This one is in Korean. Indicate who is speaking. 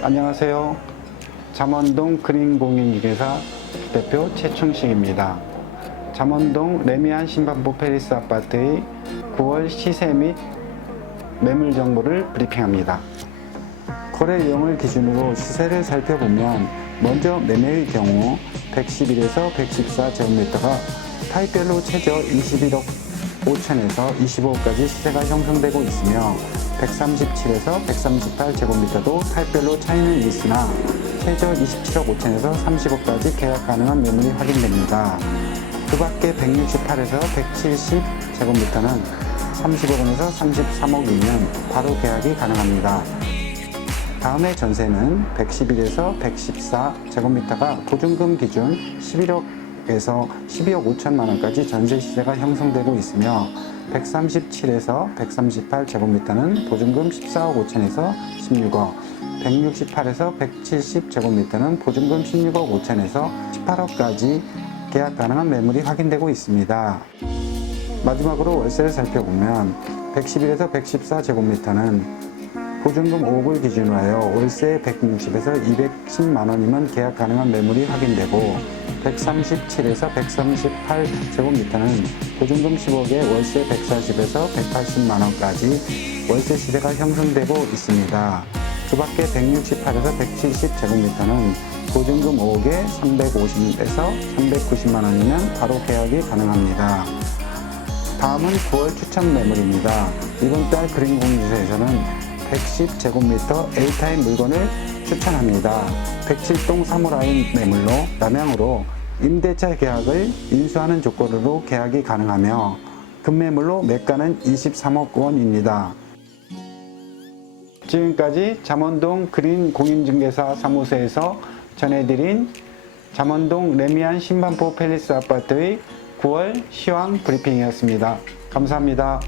Speaker 1: 안녕하세요. 잠원동 그린공인중개사 대표 최충식입니다. 잠원동 레미안 신반부 페리스 아파트의 9월 시세 및 매물 정보를 브리핑합니다. 거래 유형을 기준으로 시세를 살펴보면 먼저 매매의 경우 111에서 114제곱미터가 타입별로 최저 21억 5천에서 25억까지 시세가 형성되고 있으며 137에서 138제곱미터도 타입별로 차이는 있으나 최저 27억 5천에서 30억까지 계약 가능한 매물이 확인됩니다. 그 밖에 168에서 170제곱미터는 30억 원에서 33억이면 바로 계약이 가능합니다. 다음에 전세는 111에서 114제곱미터가 보증금 기준 11억 에서 12억 5천만 원까지 전세 시세가 형성되고 있으며 137에서 138 제곱미터는 보증금 14억 5천에서 16억, 168에서 170 제곱미터는 보증금 16억 5천에서 18억까지 계약 가능한 매물이 확인되고 있습니다. 마지막으로 월세를 살펴보면 111에서 114 제곱미터는 보증금 5억을 기준으로 하여 월세 160에서 210만 원이면 계약 가능한 매물이 확인되고 137에서 138 제곱미터는 보증금 10억에 월세 140에서 180만 원까지 월세 시세가 형성되고 있습니다. 그 밖에 168에서 170 제곱미터는 보증금 5억에 350에서 390만 원이면 바로 계약이 가능합니다. 다음은 9월 추천 매물입니다. 이번 달 그린 공유소에서는 110제곱미터 A타입 물건을 추천합니다. 107동 사무라인 매물로 남양으로 임대차 계약을 인수하는 조건으로 계약이 가능하며 금매물로 매가는 23억 원입니다. 지금까지 잠원동 그린 공인중개사 사무소에서 전해드린 잠원동 레미안 신반포 팰리스 아파트의 9월 시황 브리핑이었습니다. 감사합니다.